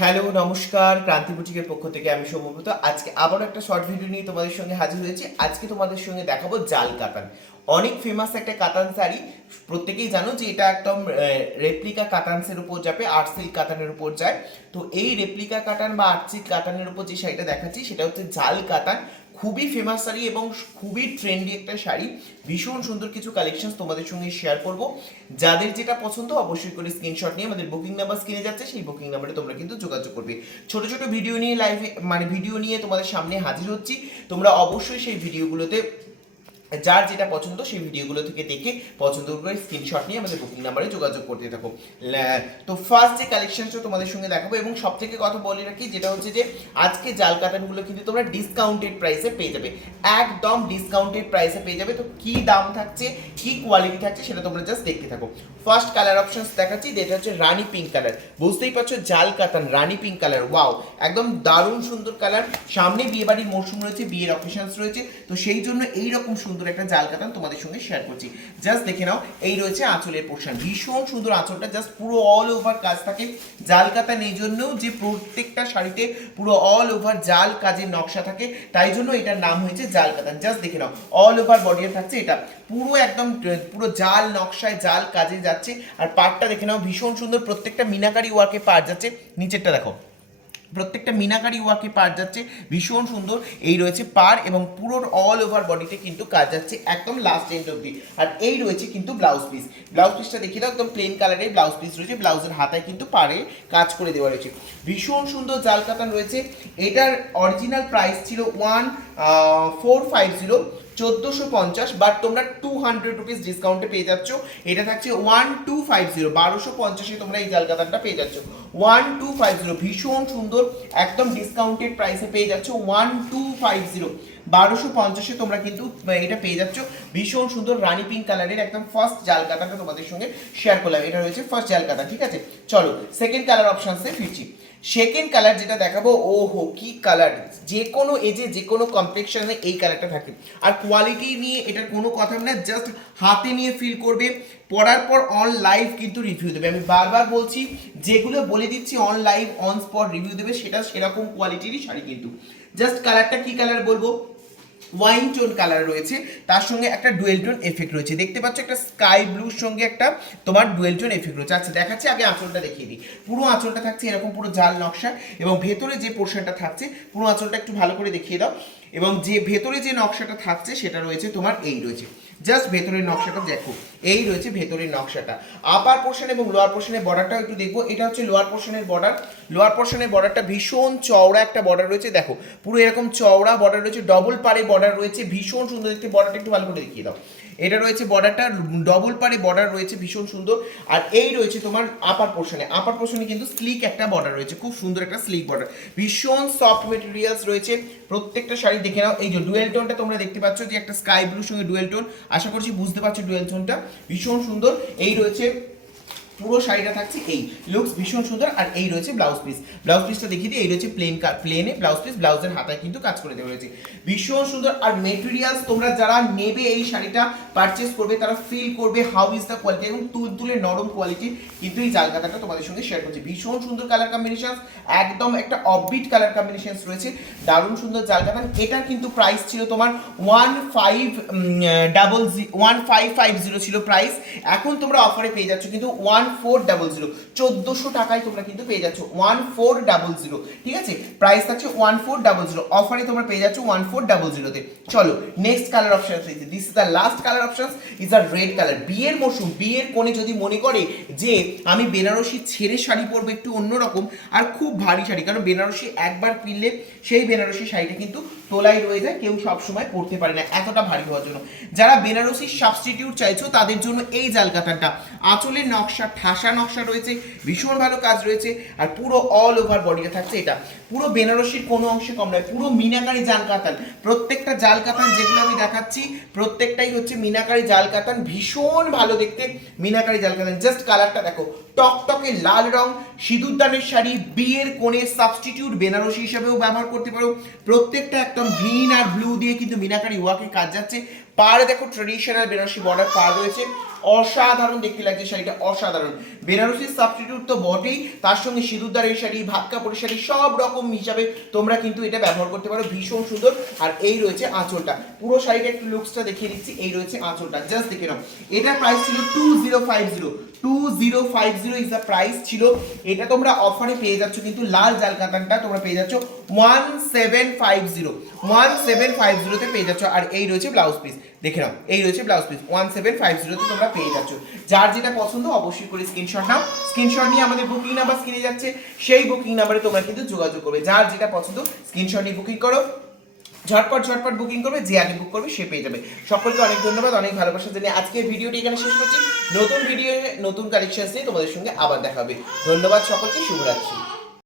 Hello নমস্কার, ক্রান্তি বুটিকের পক্ষ থেকে আমি সৌম্যব্রত। আজকে আবারও একটা শর্ট ভিডিও নিয়ে তোমাদের সঙ্গে হাজির হয়েছি। আজকে তোমাদের সঙ্গে দেখাবো জাল কাতান। অনেক ফেমাস একটা কাতান শাড়ি, প্রত্যেকেই জানো যে এটা একদম রেপ্লিকা কাতানসের উপর যাবে, আর্ট সিল্ক কাতানের উপর যায়। তো এই রেপ্লিকা কাতান বা আর্ট সিল্ক কাতানের উপর যে শাড়িটা দেখাচ্ছি সেটা হচ্ছে জাল কাতান। খুবই ফেমাস শাড়ি এবং খুবই ট্রেন্ডি একটা শাড়ি। ভীষণ সুন্দর কিছু কালেকশন তোমাদের সঙ্গে শেয়ার করব। যাদের যেটা পছন্দ অবশ্যই করে স্ক্রিনশট নিয়ে আমাদের বুকিং নাম্বার স্ক্রিনে যাচ্ছে, সেই বুকিং নাম্বারে তোমরা কিন্তু যোগাযোগ করবে। ছোট ছোট ভিডিও নিয়ে লাইভে ভিডিও নিয়ে তোমাদের সামনে হাজির হচ্ছি। তোমরা অবশ্যই সেই ভিডিওগুলোতে যার যেটা পছন্দ সেই ভিডিওগুলো থেকে দেখে পছন্দ করে স্ক্রিনশট নিয়ে আমাদের বুকিং নাম্বারে যোগাযোগ করতে থাকো। তো ফার্স্ট যে কালেকশনটা তোমাদের সঙ্গে দেখাবো, এবং সব থেকে কথা বলে রাখি যেটা হচ্ছে যে আজকে জাল কাতানগুলো কিন্তু তোমরা ডিসকাউন্টেড প্রাইসে পেয়ে যাবে, একদম ডিসকাউন্টেড প্রাইসে পেয়ে যাবে। তো কি দাম থাকছে, কি কোয়ালিটি থাকছে সেটা তোমরা জাস্ট দেখতে থাকো। ফার্স্ট কালার অপশনস দেখাচ্ছি, যেটা হচ্ছে রানী পিঙ্ক কালার। বুঝতেই পারছো জাল কাতান রানী পিঙ্ক কালার, ওয়াও একদম দারুণ সুন্দর কালার। সামনে বিয়ে বাড়ির মরশুম রয়েছে, বিয়ের অকেশনস রয়েছে, তো সেই জন্য এইরকম সুন্দর একটা জাল কাতান তোমাদের সঙ্গে শেয়ার করছি। জাস্ট দেখে নাও, এই রয়েছে আঁচলের পোর্শন, ভীষণ সুন্দর আঁচলটা, জাস্ট পুরো অল ওভার কাজ থাকে জাল কাতান। এই জন্যও যে প্রত্যেকটা শাড়িতে পুরো অল ওভার জাল কাজের নকশা থাকে, তাই জন্য এটার নাম হয়েছে জাল কাতান। জাস্ট দেখে নাও, অল ওভার বডিতে থাকছে এটা পুরো একদম পুরো জাল নকশায় জাল কাজে যাচ্ছে। আর পাড়টা দেখে নাও ভীষণ সুন্দর, প্রত্যেকটা মিনাকারি ওয়ার্কে পাড় যাচ্ছে। নিচেরটা দেখো, প্রত্যেকটা মিনাকারি ওয়ার্কে পার যাচ্ছে, ভীষণ সুন্দর। এই রয়েছে পার এবং পুরো অল ওভার বডিতে কিন্তু কাজ যাচ্ছে একদম লাস্ট এন্ড অব্দি। আর এই রয়েছে কিন্তু ব্লাউজ পিস। ব্লাউজ পিসটা দেখিয়ে দাও, একদম প্লেন কালারের ব্লাউজ পিস রয়েছে, ব্লাউজের হাতায় কিন্তু পারে কাজ করে দেওয়া রয়েছে। ভীষণ সুন্দর জাল কাতান রয়েছে। এটার অরিজিনাল প্রাইস ছিল 1450, 1450, বাট তোমরা 200 রুপিস ডিসকাউন্টে পেয়ে যাচ্ছ। এটা থাকছে 1250, 1250-এ তোমরা এই জাল কাতানটা পেয়ে যাচ্ছ। 1250 ভীষণ সুন্দর, একদম ডিসকাউন্টেড প্রাইসে পেয়ে যাচ্ছ। 1250, 1250-এ তোমরা কিন্তু এটা পেয়ে যাচ্ছ। ভীষণ সুন্দর রানী পিঙ্ক কালারের একদম ফার্স্ট জাল কাতানটা তোমাদের সঙ্গে শেয়ার করলাম। এটা রয়েছে ফার্স্ট জাল কাতান, ঠিক আছে। চলো সেকেন্ড কালার অপশনসে ফিরছি। সেকেন্ড কালার যেটা দেখাবো, ওহো কি কালার, যে কোনো এজে যে কোনো কমপ্লেক্সনে এই কালারটা থাকে। আর কোয়ালিটি নিয়ে এটার কোনো কথা না, জাস্ট হাতে নিয়ে ফিল করবে, পরার পর অন লাইভ কিন্তু রিভিউ দেবে। আমি বারবার বলছি, যেগুলো বলে দিচ্ছি on live on spot review দেবে, সেটা সেরকম কোয়ালিটিরই শাড়ি কিন্তু। জাস্ট কালারটা কি কালার বলবো, ওয়াইন টোন কালার রয়েছে, তার সঙ্গে একটা ডুয়েল টোন এফেক্ট রয়েছে। দেখতে পাচ্ছ একটা স্কাই ব্লুর সঙ্গে একটা তোমার ডুয়েল টোন এফেক্ট রয়েছে। আচ্ছা দেখাচ্ছি, আগে আঁচলটা দেখিয়ে দিই। পুরো আঁচলটা থাকছে এরকম পুরো জাল নকশা, এবং ভেতরে যে পোর্শনটা থাকছে, পুরো আঁচলটা একটু ভালো করে দেখিয়ে দাও। এবং যে ভেতরে যে নকশাটা থাকছে সেটা রয়েছে তোমার এই রয়েছে, জাস্ট ভেতরের নকশাটা দেখো, এই রয়েছে ভেতরের নকশাটা। আপার পোর্শন এবং লোয়ার পোর্শনের বর্ডারটাও একটু দেখবো। এটা হচ্ছে লোয়ার পোর্শনের বর্ডার। লোয়ার পোর্শনের বর্ডারটা ভীষণ চওড়া একটা বর্ডার রয়েছে, দেখো পুরো এরকম চওড়া বর্ডার রয়েছে, ডবল পারে বর্ডার রয়েছে, ভীষণ সুন্দর দেখতে। বর্ডারটা একটু ভালো করে দেখিয়ে দাও। এটা রয়েছে বর্ডারটা, ডবল পারে বর্ডার রয়েছে, ভীষণ সুন্দর। আর এই রয়েছে তোমার আপার পোর্শনে, আপার পোর্শনে কিন্তু স্লিক একটা বর্ডার রয়েছে, খুব সুন্দর একটা স্লিক বর্ডার, ভীষণ সফট মেটেরিয়ালস রয়েছে প্রত্যেকটা শাড়ি। দেখে নাও, এই যে ডুয়েল টোনটা তোমরা দেখতে পাচ্ছ, যে একটা স্কাই ব্লুর সঙ্গে ডুয়েল টোন, আশা করছি বুঝতে পারছো ডুয়েল টোনটা, ভীষণ সুন্দর। এই রয়েছে পুরো শাড়িটা থাকছে, এই লুকস ভীষণ সুন্দর। আর এই রয়েছে ব্লাউজ পিস, ব্লাউজ পিসটা দেখিয়ে দিই। এই রয়েছে প্লেনে ব্লাউজ পিস, ব্লাউজের হাতায় কিন্তু কাজ করে দেওয়া হয়েছে, ভীষণ সুন্দর। আর মেটেরিয়ালস তোমরা যারা নেবে এই শাড়িটা পারচেস করবে, তারা ফিল করবে হাউ ইজ দ্য কোয়ালিটি, এবং তুলতুলে নরম কোয়ালিটি কিন্তু এই জাল কাতানটা তোমাদের সঙ্গে শেয়ার করছি। ভীষণ সুন্দর কালার কম্বিনেশন, একদম একটা অফবিট কালার কম্বিনেশন রয়েছে, দারুণ সুন্দর জাল কাতান। এটার কিন্তু প্রাইস ছিল তোমার 1550 ছিল প্রাইস, এখন তোমরা অফারে পেয়ে যাচ্ছ কিন্তু 1400, 1400 টাকায় তোমরা কিন্তু পেয়ে যাচ্ছ 1400, ঠিক আছে। প্রাইস থাকছে 1400, অফারে তোমরা পেয়ে যাচ্ছ 1400-তে। চলো নেক্সট কালার অপশন রয়েছে, this is the last colour option, is a red colour. বিয়ের মরশুম, বিয়ের কোণে যদি মনে করে যে আমি বেনারসি ছেড়ে শাড়ি পরবো একটু অন্যরকম, আর খুব ভারী শাড়ি, কারণ বেনারসি একবার কিনলে সেই বেনারসি শাড়িটা কিন্তু তোলাই রয়ে যায়, কেউ সবসময় পরতে পারে না এতটা ভারী হওয়ার জন্য। যারা বেনারসির সাবস্টিটিউট চাইছো তাদের জন্য এই জাল কাতানটা, আঁচলের নকশা ঠাসা নকশা রয়েছে, ভীষণ ভালো কাজ রয়েছে। আর পুরো অল ওভার বডিটা থাকছে এটা, পুরো বেনারসির কোনো অংশে কম নয়, পুরো মিনাকারি জাল কাতান। প্রত্যেকটা জাল কাতান যেগুলো আমি দেখাচ্ছি প্রত্যেকটাই হচ্ছে মিনাকারি জাল কাতান, ভীষণ ভালো দেখতে মিনাকারি জাল কাতান। জাস্ট কালারটা দেখো, টকটকে লাল রং, সিঁদুরদানের শাড়ি, বিয়ের কোণে সাবস্টিটিউট বেনারসি হিসেবেও ব্যবহার করতে পারো। প্রত্যেকটা একদম গ্রিন আর ব্লু দিয়ে কিন্তু মিনাকারি ওয়ার্কে কাজ যাচ্ছে। পাড়ে দেখো ট্রেডিশনাল বেনারসি বর্ডার পাড় রয়েছে, অসাধারণ দেখতে লাগছে শাড়িটা, অসাধারণ। বেনারসির সাবস্টিটিউট তো বটেই, তার সঙ্গে সিঁদুরদারের শাড়ি, ভাত কাপড়ের শাড়ি সব রকম হিসাবে তোমরা কিন্তু এটা ব্যবহার করতে পারো, ভীষণ সুন্দর। আর এই রয়েছে আঁচলটা, পুরো শাড়িটা একটু লুকসটা দেখিয়ে দিচ্ছি। এই রয়েছে আঁচলটা, জাস্ট দেখে নাও। এটা প্রাইস ছিল 2050, 2050 ইজ দ্য প্রাইস ছিল। এটা তোমরা অফারে পেয়ে যাচ্ছ কিন্তু লাল জাল কাতানটা তোমরা পেয়ে যাচ্ছ 1750, 1750 তে পেয়ে যাচ্ছ। আর এই রয়েছে ব্লাউজ পিস, দেখে নাও, এই রয়েছে ব্লাউজ পিস 1750 তে তোমরা পেয়ে যাচ্ছ। যার যেটা পছন্দ অবশ্যই করে স্ক্রিনশট নাও, স্ক্রিনশট নিয়ে আমাদের বুকিং নাম্বার স্ক্রিনে যাচ্ছে, সেই বুকিং নাম্বারে তোমরা কিন্তু যোগাযোগ করবে। যার যেটা পছন্দ স্ক্রিনশট নিয়ে বুকিং করো, ঝটপট ঝটপট বুকিং করবে, যে আগে বুক করবে সে পেয়ে যাবে। সকলকে অনেক ধন্যবাদ, অনেক ভালোবাসা জানিয়ে আজকের ভিডিওটি এখানে শেষ করছি। নতুন ভিডিও নতুন কালেকশন নিয়ে তোমাদের সঙ্গে আবার দেখা হবে। ধন্যবাদ সকলকে, শুভরাত্রি।